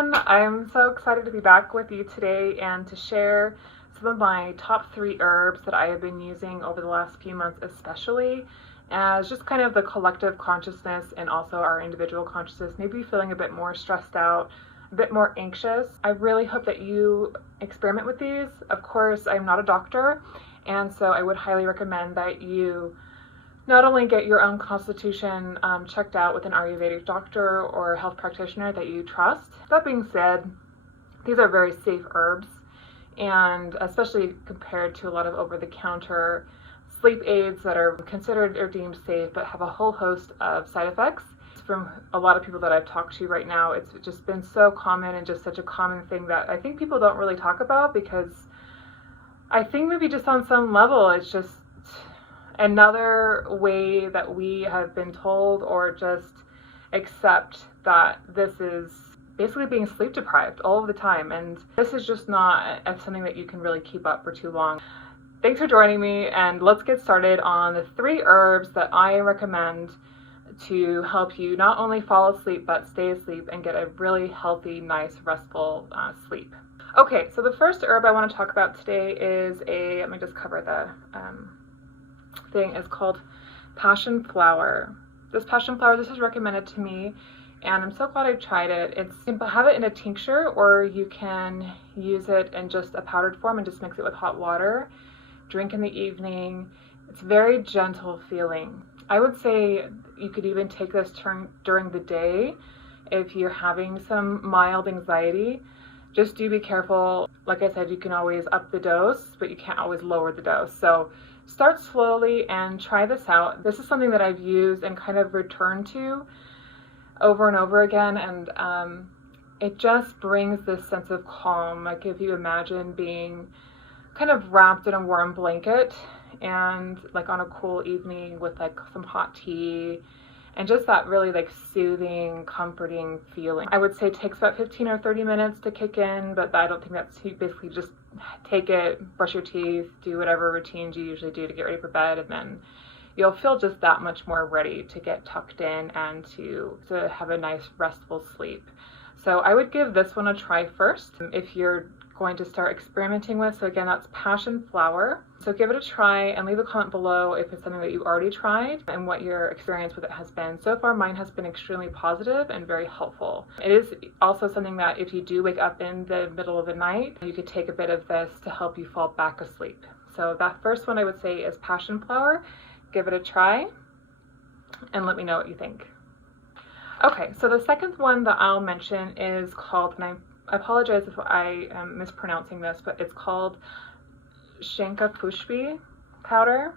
everyone. I'm so excited to be back with you today and to share some of my top 3 herbs that I have been using over the last few months, especially as just kind of the collective consciousness and also our individual consciousness, maybe feeling a bit more stressed out, a bit more anxious. I really hope that you experiment with these. Of course, I'm not a doctor, and so I would highly recommend that you not only get your own constitution checked out with an Ayurvedic doctor or health practitioner that you trust. That being said, these are very safe herbs, and especially compared to a lot of over-the-counter sleep aids that are considered or deemed safe but have a whole host of side effects. From a lot of people that I've talked to right now, it's just been so common and just such a common thing that I think people don't really talk about, because I think maybe just on some level it's just another way that we have been told or just accept that this is basically being sleep deprived all of the time, and this is just not something that you can really keep up for too long. Thanks for joining me, and let's get started on the 3 herbs that I recommend to help you not only fall asleep but stay asleep and get a really healthy, nice, restful sleep. Okay, so the first herb I want to talk about today is let me just cover the thing, is called passion flower. This passion flower, this is recommended to me, and I'm so glad I tried it. It's simple. Have it in a tincture, or you can use it in just a powdered form and just mix it with hot water. Drink in the evening. It's very gentle feeling. I would say you could even take this during the day if you're having some mild anxiety. Just do be careful. Like I said, you can always up the dose, but you can't always lower the dose. So start slowly and try this out. This is something that I've used and kind of returned to over and over again, and it just brings this sense of calm. Like if you imagine being kind of wrapped in a warm blanket and like on a cool evening with like some hot tea, and just that really like soothing, comforting feeling. I would say it takes about 15 or 30 minutes to kick in, but I don't think that's, you basically just take it, brush your teeth, do whatever routines you usually do to get ready for bed, and then you'll feel just that much more ready to get tucked in and to have a nice restful sleep. So I would give this one a try first if you're going to start experimenting with. So again, that's passion flower. So give it a try and leave a comment below if it's something that you already tried and what your experience with it has been. So far, mine has been extremely positive and very helpful. It is also something that if you do wake up in the middle of the night, you could take a bit of this to help you fall back asleep. So that first one I would say is passion flower. Give it a try and let me know what you think. Okay, so the second one that I'll mention is called, and I apologize if I am mispronouncing this, but it's called Shankha powder.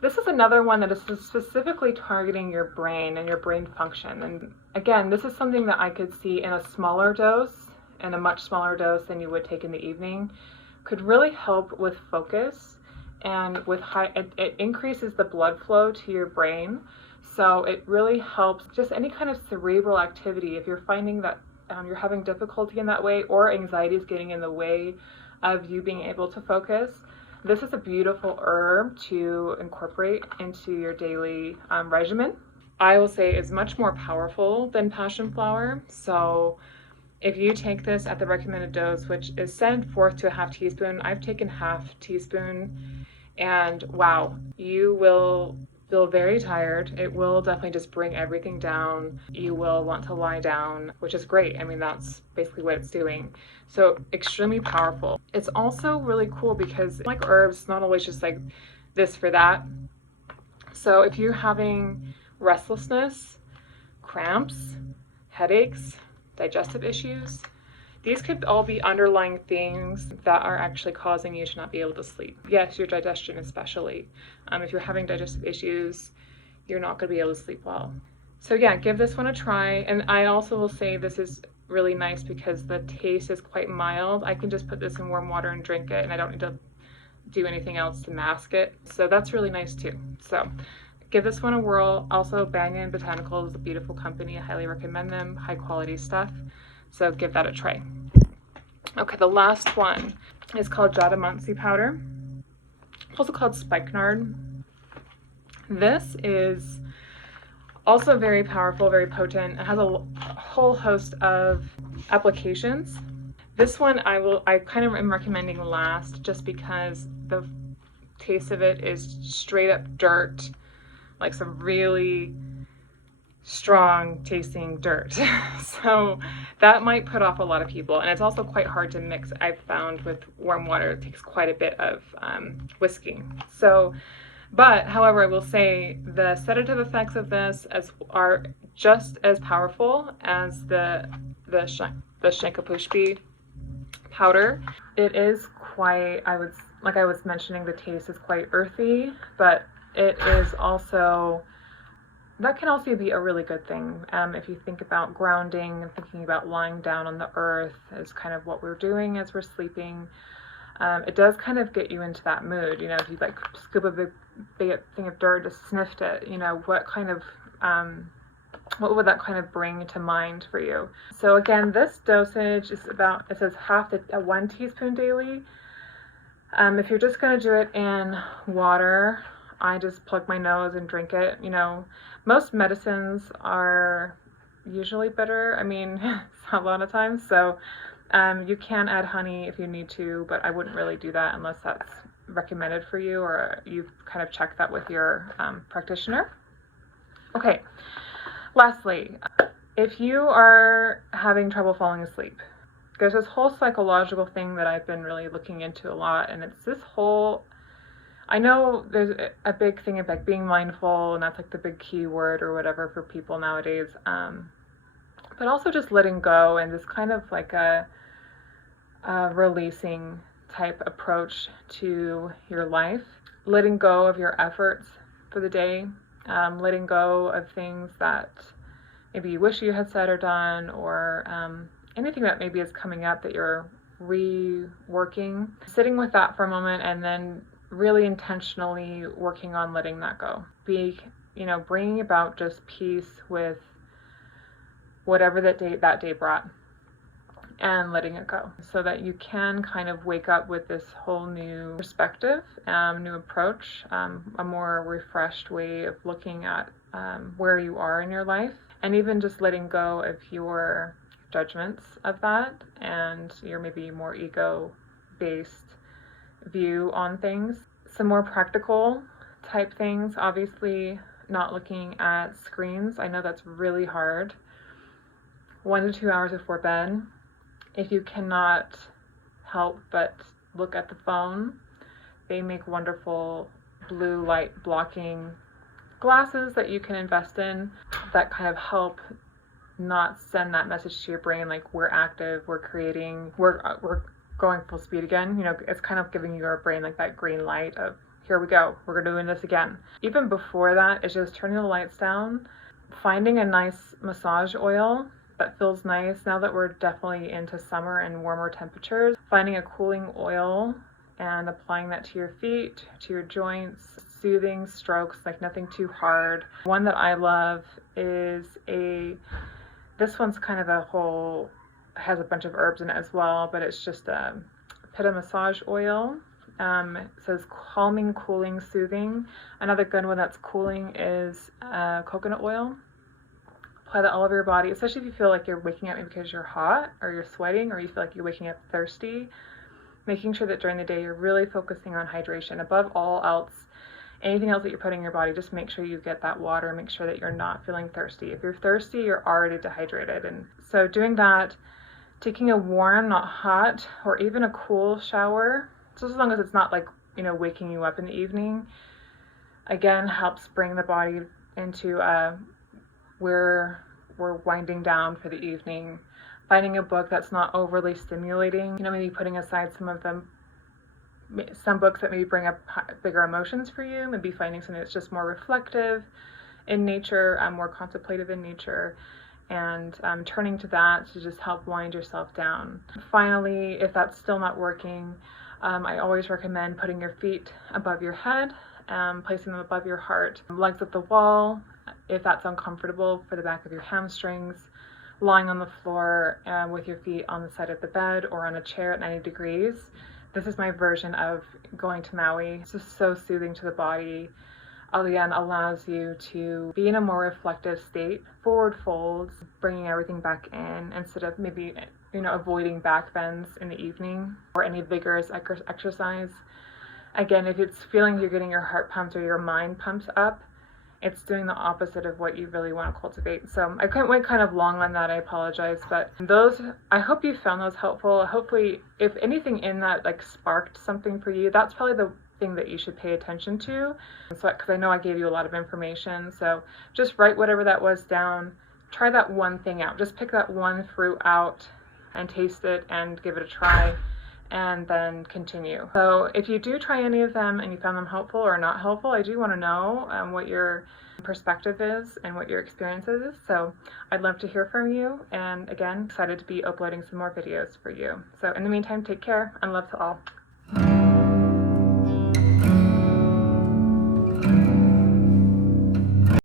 This is another one that is specifically targeting your brain and your brain function. And again, this is something that I could see in a smaller dose, and a much smaller dose than you would take in the evening, could really help with focus, and with it increases the blood flow to your brain. So it really helps just any kind of cerebral activity. If you're finding that you're having difficulty in that way, or anxiety is getting in the way of you being able to focus, this is a beautiful herb to incorporate into your daily regimen. I will say it's much more powerful than passion flower. So if you take this at the recommended dose, which is sent forth to a half teaspoon, I've taken half teaspoon, and wow, you will feel very tired. It will definitely just bring everything down. You will want to lie down, which is great. I mean, that's basically what it's doing. So extremely powerful. It's also really cool because like herbs, not always just like this for that. So if you're having restlessness, cramps, headaches, digestive issues, these could all be underlying things that are actually causing you to not be able to sleep. Yes, your digestion especially. If you're having digestive issues, you're not going to be able to sleep well. So yeah, give this one a try. And I also will say this is really nice because the taste is quite mild. I can just put this in warm water and drink it, and I don't need to do anything else to mask it. So that's really nice too. So give this one a whirl. Also, Banyan Botanicals is a beautiful company. I highly recommend them. High quality stuff. So give that a try. Okay, the last one is called Jadamansi powder, also called spikenard. This is Also very powerful, very potent. It has a whole host of applications. This one I kind of am recommending last just because the taste of it is straight up dirt, like some really strong tasting dirt. So that might put off a lot of people, and it's also quite hard to mix. I've found with warm water it takes quite a bit of whisking. So but however, I will say the sedative effects of this are just as powerful as the Shankapushpi powder. It is quite, like I was mentioning, the taste is quite earthy, but it is also, that can also be a really good thing. If you think about grounding and thinking about lying down on the earth is kind of what we're doing as we're sleeping. It does kind of get you into that mood, if you like scoop a big thing of dirt, just sniffed it, what kind of, what would that kind of bring to mind for you? So again, this dosage is about, it says 1 teaspoon daily. If you're just going to do it in water, I just plug my nose and drink it. Most medicines are usually bitter. I mean, a lot of times. So you can add honey if you need to, but I wouldn't really do that unless that's recommended for you or you've kind of checked that with your practitioner. Okay, lastly, if you are having trouble falling asleep, there's this whole psychological thing that I've been really looking into a lot, and it's this whole, I know there's a big thing of like being mindful, and that's like the big key word or whatever for people nowadays, but also just letting go and this kind of like a releasing type approach to your life, letting go of your efforts for the day, letting go of things that maybe you wish you had said or done, or anything that maybe is coming up that you're reworking, sitting with that for a moment and then really intentionally working on letting that go. Bringing about just peace with whatever that day brought, and letting it go, so that you can kind of wake up with this whole new perspective, new approach, a more refreshed way of looking at where you are in your life, and even just letting go of your judgments of that and your maybe more ego-based view on things. Some more practical type things, obviously not looking at screens. I know that's really hard. 1 to 2 hours before bed. If you cannot help but look at the phone, they make wonderful blue light blocking glasses that you can invest in that kind of help not send that message to your brain like we're active, we're creating, we're going full speed again. It's kind of giving your brain like that green light of here we go, we're doing this again. Even before that, it's just turning the lights down, finding a nice massage oil that feels nice now that we're definitely into summer and warmer temperatures. Finding a cooling oil and applying that to your feet, to your joints, soothing strokes, like nothing too hard. One that I love is this one's kind of has a bunch of herbs in it as well, but it's just a pitta massage oil. It says calming, cooling, soothing. Another good one that's cooling is coconut oil. Apply that all over your body, especially if you feel like you're waking up because you're hot or you're sweating or you feel like you're waking up thirsty. Making sure that during the day you're really focusing on hydration. Above all else, anything else that you're putting in your body, just make sure you get that water. Make sure that you're not feeling thirsty. If you're thirsty, you're already dehydrated. And so doing that, taking a warm, not hot, or even a cool shower, just as long as it's not like, waking you up in the evening, again, helps bring the body into where we're winding down for the evening. Finding a book that's not overly stimulating, maybe putting aside some books that maybe bring up bigger emotions for you, maybe finding something that's just more reflective in nature, more contemplative in nature, and turning to that to just help wind yourself down. Finally, if that's still not working, I always recommend putting your feet above your head, placing them above your heart, legs at the wall, if that's uncomfortable, for the back of your hamstrings, lying on the floor with your feet on the side of the bed or on a chair at 90 degrees. This is my version of going to Maui. It's just so soothing to the body. again allows you to be in a more reflective state, forward folds, bringing everything back in instead of maybe, avoiding back bends in the evening or any vigorous exercise. Again, if it's feeling you're getting your heart pumped or your mind pumped up, it's doing the opposite of what you really want to cultivate. So I went kind of long on that, I apologize, but I hope you found those helpful. Hopefully, if anything in that like sparked something for you, that's probably the thing that you should pay attention to. So, because I know I gave you a lot of information, so just write whatever that was down. Try that one thing out. Just pick that one fruit out and taste it and give it a try, and then continue. So if you do try any of them and you found them helpful or not helpful, I do want to know what your perspective is and what your experience is. So I'd love to hear from you. And again, excited to be uploading some more videos for you. So in the meantime, take care and love to all.